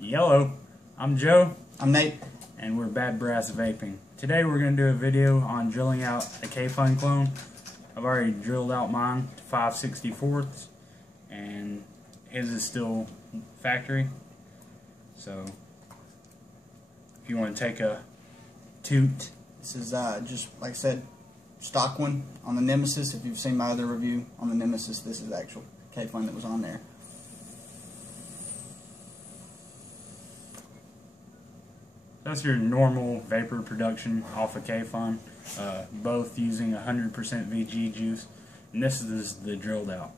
Yellow. I'm Joe. I'm Nate. And we're Bad Brass Vaping. Today we're going to do a video on drilling out a Kayfun clone. I've already drilled out mine to 5/64ths, and his is still factory. So if you want to take a toot. This is just, like I said, stock one on the Nemesis. If you've seen my other review on the Nemesis, this is the actual Kayfun that was on there. That's your normal vapor production off of Kayfun, both using 100% VG juice, and this is the drilled out.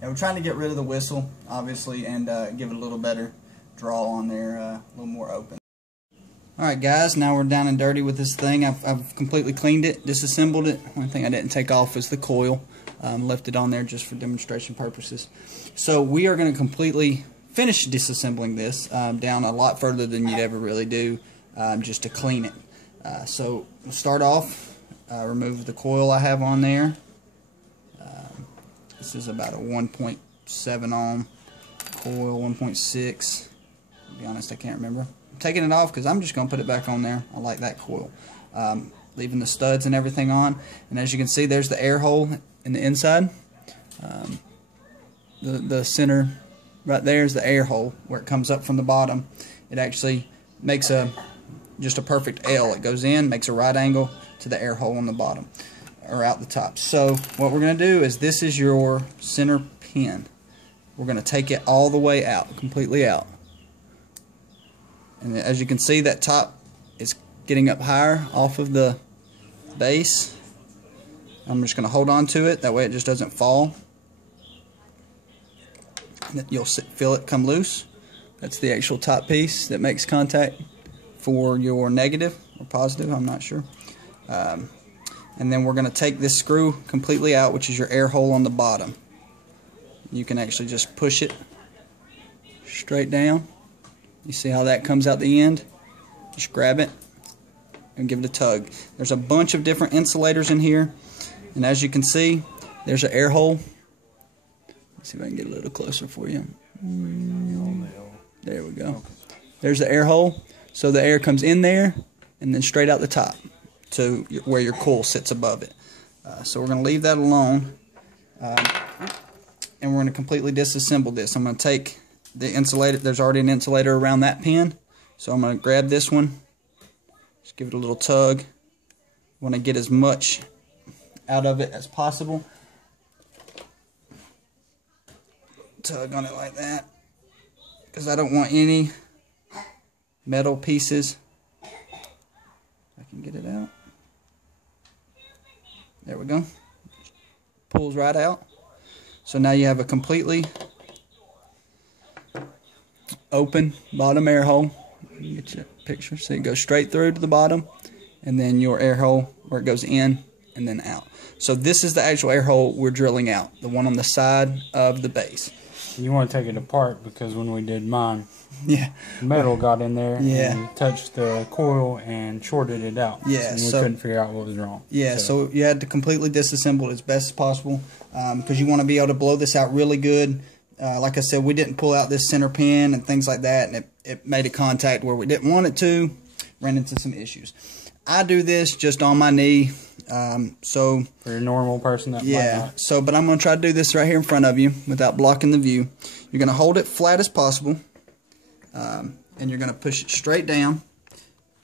Yeah, we're trying to get rid of the whistle, obviously, and give it a little better draw on there, a little more open. Alright guys, now we're down and dirty with this thing. I've completely cleaned it, disassembled it. One thing I didn't take off was the coil. Left it on there just for demonstration purposes. So we are going to completely finish disassembling this down a lot further than you'd ever really do just to clean it. So we'll start off, remove the coil I have on there. This is about a 1.7 ohm coil, 1.6. To be honest, I can't remember. I'm taking it off because I'm just going to put it back on there. I like that coil. Leaving the studs and everything on. And as you can see, there's the air hole in the inside. The center right there is the air hole where it comes up from the bottom. It actually makes just a perfect L. It goes in, makes a right angle to the air hole on the bottom, or out the top. So what we're going to do is, this is your center pin. We're going to take it all the way out, completely out. And as you can see, that top is getting up higher off of the base. I'm just going to hold on to it, that way it just doesn't fall. And you'll feel it come loose. That's the actual top piece that makes contact for your negative or positive, I'm not sure. And then we're going to take this screw completely out, which is your air hole on the bottom. You can actually just push it straight down. You see how that comes out the end? Just grab it and give it a tug. There's a bunch of different insulators in here, and as you can see, there's an air hole. Let's see if I can get a little closer for you. There we go. There's the air hole, so the air comes in there and then straight out the top to where your coil sits above it. So we're going to leave that alone, and we're going to completely disassemble this. I'm going to take the insulator. There's already an insulator around that pin, so I'm going to grab this one, just give it a little tug. I want to get as much out of it as possible. Tug on it like that, because I don't want any metal pieces. I can get it out. There we go. Pulls right out. So now you have a completely open bottom air hole. Get you a picture. So it goes straight through to the bottom, and then your air hole where it goes in and then out. So this is the actual air hole we're drilling out, the one on the side of the base. You want to take it apart, because when we did mine, yeah, metal got in there and touched the coil and shorted it out. Yeah, and we couldn't figure out what was wrong. Yeah, so you had to completely disassemble it as best as possible, because you want to be able to blow this out really good. Like I said, we didn't pull out this center pin and things like that, and it made a contact where we didn't want it to, ran into some issues. I do this just on my knee, so for a normal person that might not. So, but I'm going to try to do this right here in front of you without blocking the view. You're going to hold it flat as possible, and you're going to push it straight down,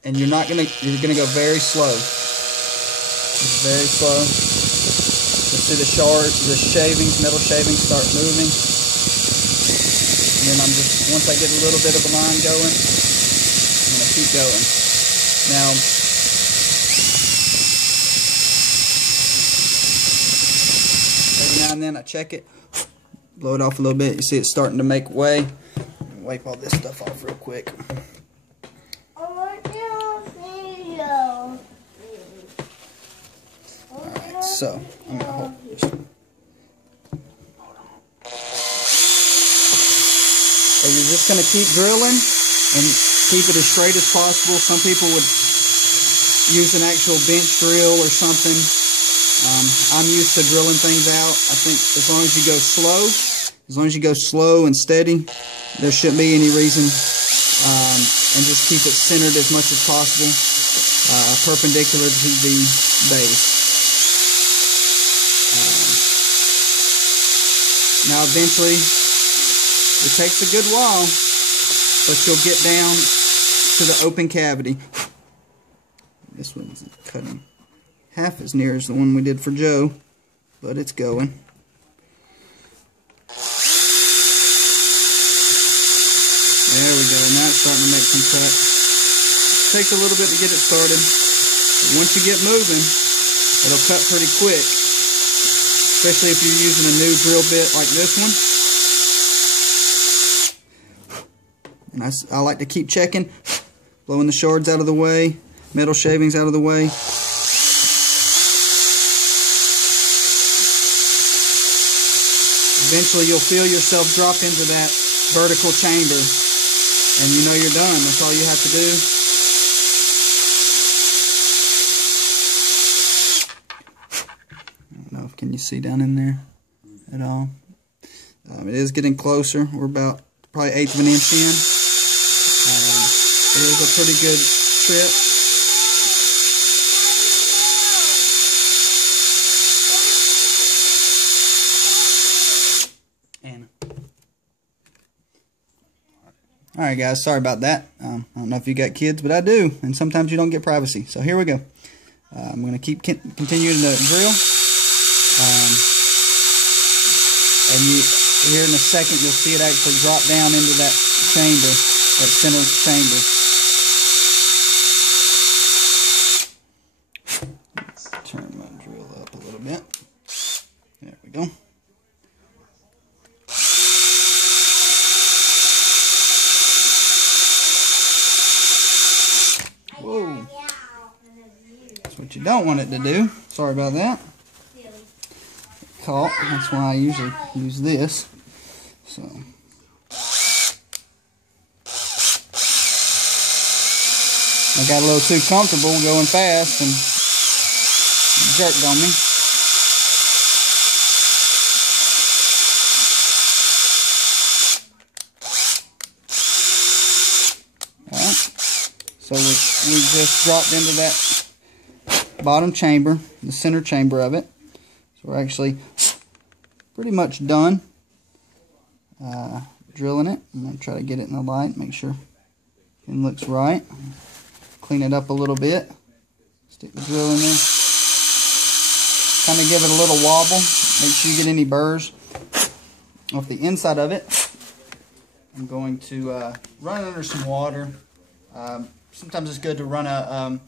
and you're going to go very slow. Just very slow. You'll see the shards, the shavings, metal shavings start moving. And then once I get a little bit of a line going, I'm going to keep going. Now, every now and then I check it, blow it off a little bit. You see it's starting to make way. Wipe all this stuff off real quick. Alright, so I'm gonna hold this. So you're just gonna keep drilling and keep it as straight as possible. Some people would use an actual bench drill or something. I'm used to drilling things out. I think as long as you go slow and steady, there shouldn't be any reason. And just keep it centered as much as possible, perpendicular to the base. Now eventually, it takes a good while, but you'll get down to the open cavity. This one's cutting half as near as the one we did for Joe, but it's going. There we go. Now it's starting to make some cut. Takes a little bit to get it started, but once you get moving, it'll cut pretty quick. Especially if you're using a new drill bit like this one. And I like to keep checking, blowing the shards out of the way, metal shavings out of the way. Eventually you'll feel yourself drop into that vertical chamber, and you know you're done. That's all you have to do. Can you see down in there at all? It is getting closer. We're about probably 1/8 of an inch in. It is a pretty good trip. Alright guys, sorry about that. I don't know if you got kids, but I do. And sometimes you don't get privacy. So here we go. I'm going to keep continuing to drill. And here in a second you'll see it actually drop down into that chamber, that center chamber. Let's turn my drill up a little bit. There we go. Whoa. That's what you don't want it to do. Sorry about that. Caught. That's why I usually use this. So I got a little too comfortable going fast and jerked on me. Alright. So we just dropped into that bottom chamber, the center chamber of it. So we're actually pretty much done drilling it. I'm going to try to get it in the light, make sure it looks right. Clean it up a little bit. Stick the drill in there. Kind of give it a little wobble. Make sure you get any burrs off the inside of it. I'm going to run it under some water. Sometimes it's good to run a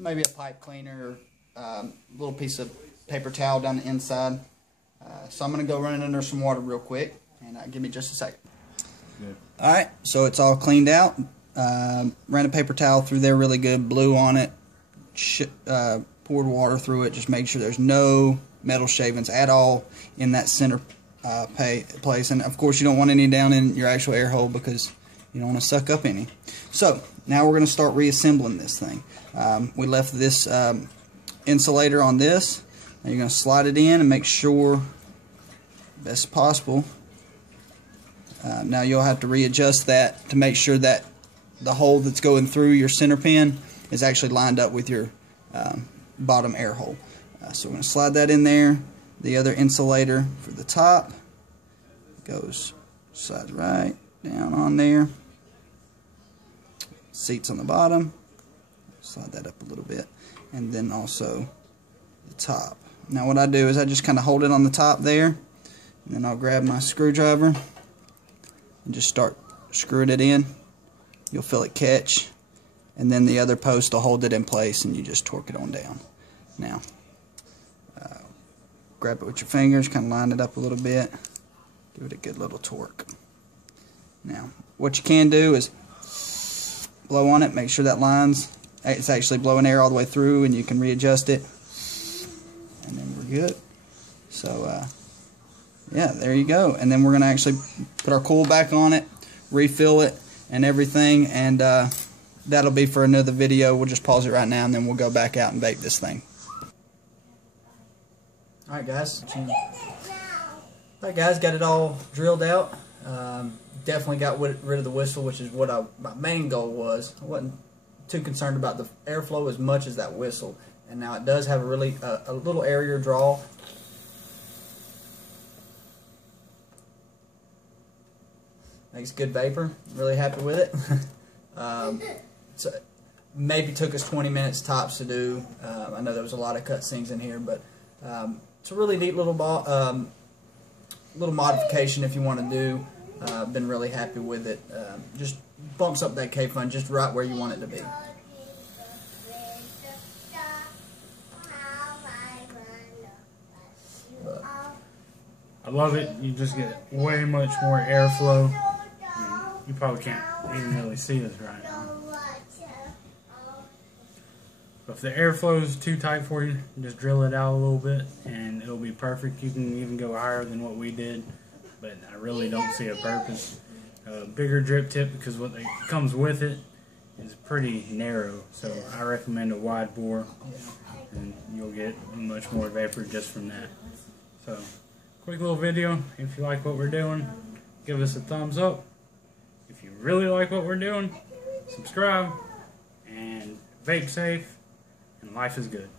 maybe a pipe cleaner or a little piece of paper towel down the inside. So I'm going to go run it under some water real quick, and give me just a second. Alright, so it's all cleaned out. Ran a paper towel through there really good, blew on it, poured water through it, just make sure there's no metal shavings at all in that center place. And of course you don't want any down in your actual air hole because you don't want to suck up any. So now we're going to start reassembling this thing. We left this insulator on this. Now you're going to slide it in and make sure best possible. Now you'll have to readjust that to make sure that the hole that's going through your center pin is actually lined up with your bottom air hole. So we're going to slide that in there. The other insulator for the top slides right down on there. Seats on the bottom. Slide that up a little bit. And then also the top. Now what I do is I just kind of hold it on the top there. And then I'll grab my screwdriver and just start screwing it in. You'll feel it catch. And then the other post will hold it in place and you just torque it on down. Now, grab it with your fingers, kind of line it up a little bit. Give it a good little torque. Now, what you can do is blow on it, make sure that it's actually blowing air all the way through, and you can readjust it. And then we're good. So, yeah, there you go. And then we're going to actually put our coil back on it, refill it, and everything, and that'll be for another video. We'll just pause it right now and then we'll go back out and vape this thing. Alright guys, got it all drilled out. Definitely got rid of the whistle, which is what my main goal was. I wasn't too concerned about the airflow as much as that whistle. And now it does have a really a little airier draw. Makes good vapor. Really happy with it. So maybe took us 20 minutes tops to do. I know there was a lot of cutscenes in here, but it's a really neat little modification if you want to do. Been really happy with it. Just bumps up that Kayfun just right where you want it to be. I love it. You just get way much more airflow. You probably can't even really see this right now. But if the airflow is too tight for you, just drill it out a little bit and it'll be perfect. You can even go higher than what we did, but I really don't see a purpose. Bigger drip tip, because what comes with it is pretty narrow, so I recommend a wide bore, and you'll get much more vapor just from that. So, quick little video. If you like what we're doing, give us a thumbs up. If you really like what we're doing, subscribe, and vape safe, and life is good.